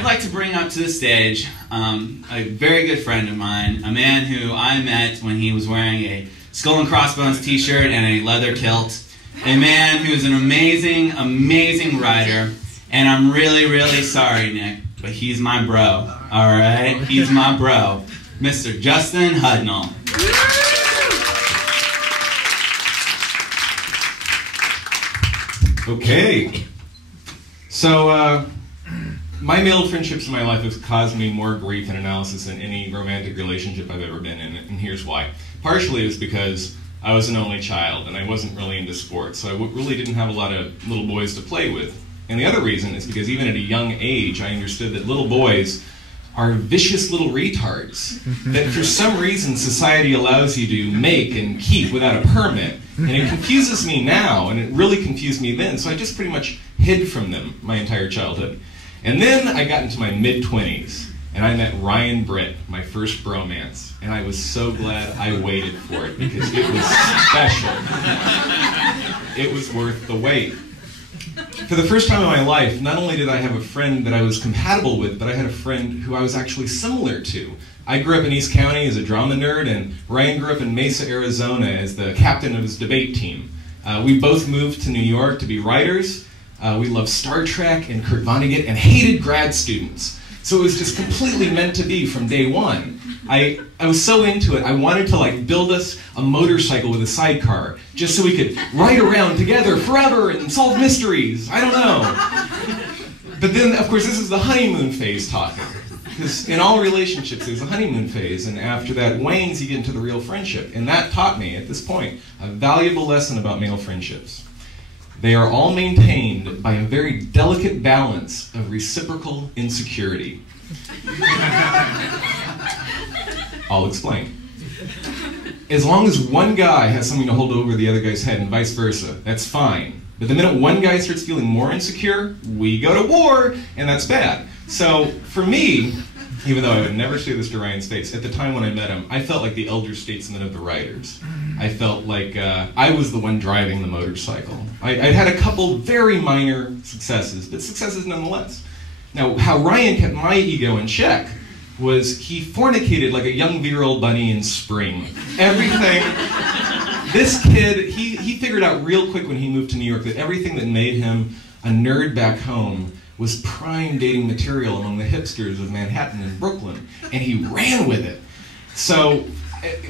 I'd like to bring up to the stage a very good friend of mine, a man who I met when he was wearing a Skull and Crossbones t-shirt and a leather kilt, a man who is an amazing, amazing writer, and I'm really, really sorry, Nick, but he's my bro, all right? He's my bro, Mr. Justin Hudnall. Okay, so my male friendships in my life have caused me more grief and analysis than any romantic relationship I've ever been in, and here's why. Partially it's because I was an only child and I wasn't really into sports, so I really didn't have a lot of little boys to play with. And the other reason is because even at a young age I understood that little boys are vicious little retards that for some reason society allows you to make and keep without a permit. And it confuses me now, and it really confused me then, so I just pretty much hid from them my entire childhood. And then I got into my mid-20s, and I met Ryan Britt, my first bromance, and I was so glad I waited for it, because it was special. It was worth the wait. For the first time in my life, not only did I have a friend that I was compatible with, but I had a friend who I was actually similar to. I grew up in East County as a drama nerd, and Ryan grew up in Mesa, Arizona as the captain of his debate team. We both moved to New York to be writers. We loved Star Trek and Kurt Vonnegut and hated grad students. So it was just completely meant to be from day one. I was so into it, I wanted to build us a motorcycle with a sidecar, just so we could ride around together forever and solve mysteries. I don't know. But then, of course, this is the honeymoon phase talking. Because in all relationships, there's a honeymoon phase, and after that wanes, you get into the real friendship. And that taught me, at this point, a valuable lesson about male friendships. They are all maintained by a very delicate balance of reciprocal insecurity. I'll explain. As long as one guy has something to hold over the other guy's head and vice versa, that's fine. But the minute one guy starts feeling more insecure, we go to war, and that's bad. So for me, even though I would never say this to Ryan's face, at the time when I met him, I felt like the elder statesman of the writers. I felt like I was the one driving the motorcycle. I had a couple very minor successes, but successes nonetheless. Now, how Ryan kept my ego in check was he fornicated like a young virile bunny in spring. Everything, this kid, he figured out real quick when he moved to New York that everything that made him a nerd back home was prime dating material among the hipsters of Manhattan and Brooklyn, and he ran with it. So,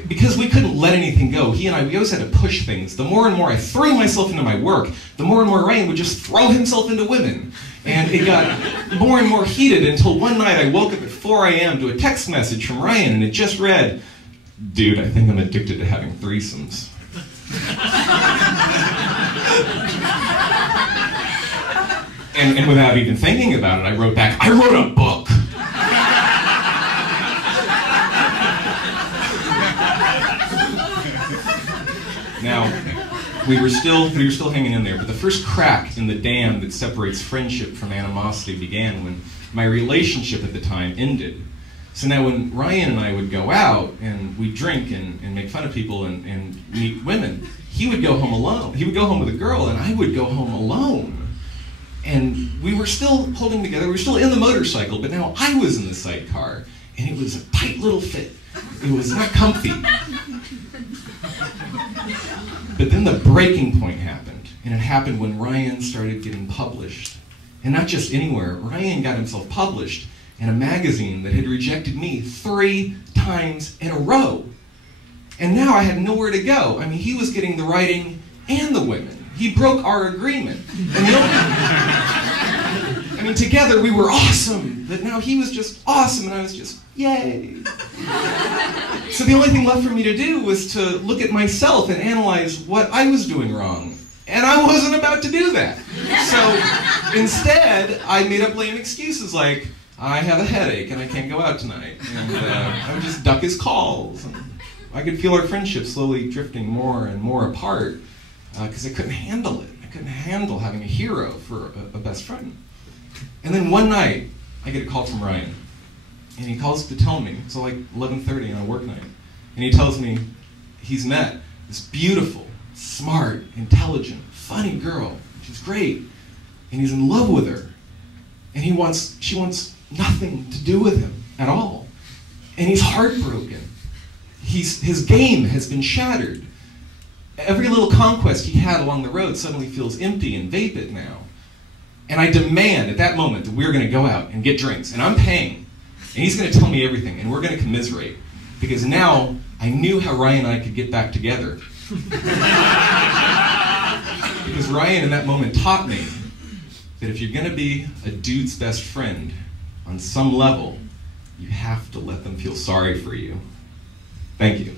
because we couldn't let anything go, he and I, we always had to push things. The more and more I threw myself into my work, the more and more Ryan would just throw himself into women. And it got more and more heated until one night I woke up at 4 a.m. to a text message from Ryan, and it just read, "Dude, I think I'm addicted to having threesomes." And without even thinking about it, I wrote back, "I wrote a book." Now, we were still hanging in there, but the first crack in the dam that separates friendship from animosity began when my relationship at the time ended. So now when Ryan and I would go out and we'd drink and make fun of people and meet women, he would go home alone. He would go home with a girl, and I would go home alone. And we were still holding together, we were still in the motorcycle, but now I was in the sidecar, and it was a tight little fit. It was not comfy. But then the breaking point happened, and it happened when Ryan started getting published. And not just anywhere, Ryan got himself published in a magazine that had rejected me 3 times in a row. And now I had nowhere to go. I mean, he was getting the writing and the women. He broke our agreement. And I mean, together we were awesome, but now he was just awesome, and I was just, yay. So the only thing left for me to do was to look at myself and analyze what I was doing wrong. And I wasn't about to do that. So instead, I made up lame excuses like, I have a headache and I can't go out tonight. And I would just duck his calls. And I could feel our friendship slowly drifting more and more apart because I couldn't handle it. I couldn't handle having a hero for a best friend. And then one night, I get a call from Ryan. And he calls to tell me, so like 11:30 on a work night, and he tells me he's met this beautiful, smart, intelligent, funny girl. She's great. And he's in love with her. And she wants nothing to do with him at all. And he's heartbroken. His game has been shattered. Every little conquest he had along the road suddenly feels empty and vapid now. And I demand at that moment that we're going to go out and get drinks, and I'm paying. And he's going to tell me everything, and we're going to commiserate. Because now I knew how Ryan and I could get back together. Because Ryan in that moment taught me that if you're going to be a dude's best friend, on some level, you have to let them feel sorry for you. Thank you.